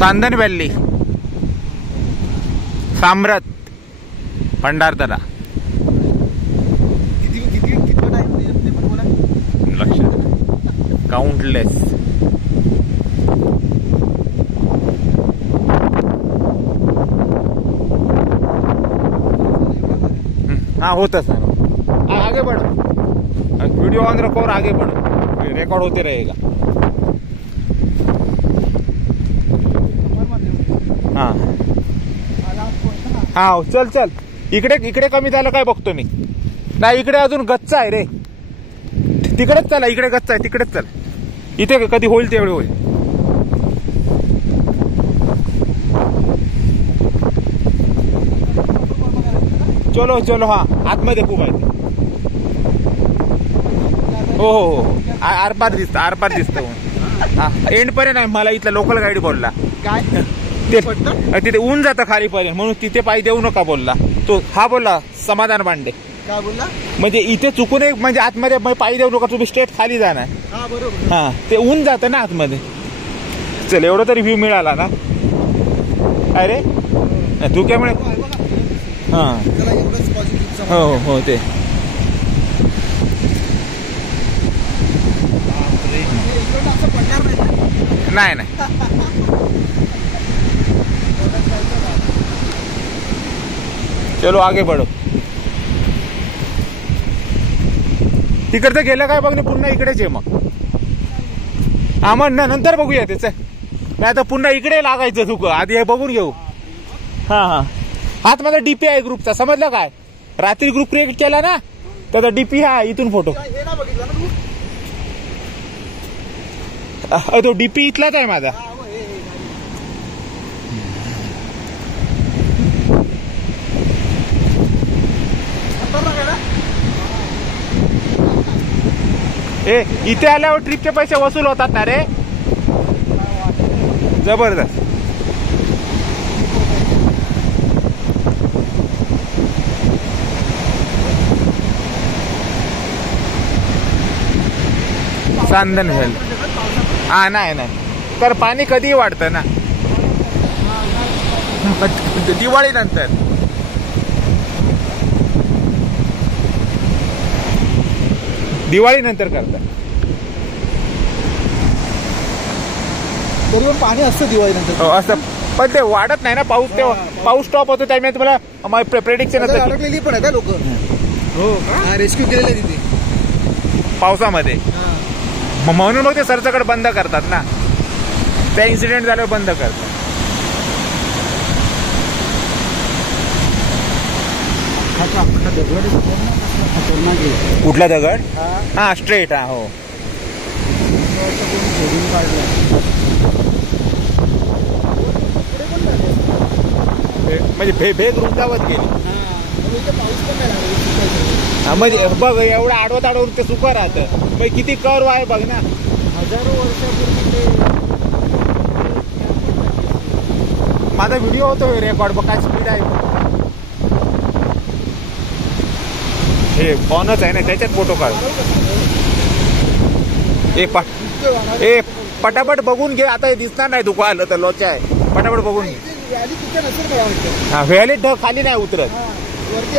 चांदण valley, Samrat, Bhandardara. लक्षात countless. हाँ होता सर, आगे बढ़ो, वीडियो ऑन रखो और आगे बढ़ो, रिकॉर्ड होते रहेगा. हाँ हाँ चल चल, इकडे इकडे कमी झालं काय बघतो मी. नाही इकडे अजून गच्च आहे रे, तिकडेच चला, इकडे गच्च आहे तिकडेच चल. इथे कधी होईल तेवढे होईल. चलो चलो, हा आतमध्ये खूप आहे. हो हो हो, आरपार दिसत, आरपार दिसत. हा एंड पर्यंत आहे. मला इथला लोकल गाईड बोलला काय तिथे ऊन जातं खालीपर्यंत, म्हणून तिथे पाय देऊ नका बोलला तो. हा बोलला समाधान बांडे. काय बोलला? म्हणजे इथे चुकून एक म्हणजे आतमध्ये पाय देऊ नका, तुम्ही स्ट्रेट खाली जाणार. हा बरोबर. हा ते ऊन जातं ना आतमध्ये. चल एवढं तरी व्ह्यू मिळाला ना. अरे धुक्यामुळे. हा हो हो हो ते नाही नाही. चलो आगे बढ़ो. तिकडचं गेलं काय बघ, पुन्हा इकडेच आहे मग. हा मग नंतर बघूया त्याच. नाही आता पुन्हा इकडे लागायचं तुक, आधी हे बघून घेऊ. हा हा आतमध्ये डीपी आहे ग्रुपचा, समजलं काय? रात्री ग्रुप क्रिएट केला ना, त्याचा डीपी हा इथून फोटो. तो डीपी इथलाच आहे माझा. ए इथे आल्यावर ट्रिपचे पैसे वसूल होतात ना रे, जबरदस्त. चांदण व्हॅली. हा नाही नाही, तर पाणी कधीही वाढतं ना, दिवाळी नंतर. दिवाळी नंतर करतात. बरोबर पाणी असतं दिवाळी नंतर. हो असं, पण ते वाढत नाही ना. पाऊस तेव्हा पाऊस स्टॉप होतो त्यामुळे तुम्हाला प्रेडिक्शन असतं. अडकलेली पण आहे का लोक? हो रेस्क्यू केलेले तिथे पावसामध्ये. म्हणून मग ते सरसकट बंद करतात ना, त्या इन्सिडेंट झाल्यावर बंद करतात. कुठला दगड? हा स्ट्रेट. हा हो म्हणजे भेग रुंदावत गेली. म्हणजे बघ एवढं आडवत आडवून ते सुकं राहतं. मग किती कर्व आहे बघ ना. हजारो वर्षापूर्वी माझा व्हिडिओ होतो रेकॉर्ड, बघ काय स्पीड आहे. हे ऑनच आहे ना, त्याच्यात फोटो काढ. ए पटापट बघून घे, आता हे दिसणार नाही. दुखा आलं तर लोचा आहे, पटापट बघून घे. हा व्हॅली ढग खाली नाही उतरत. वरती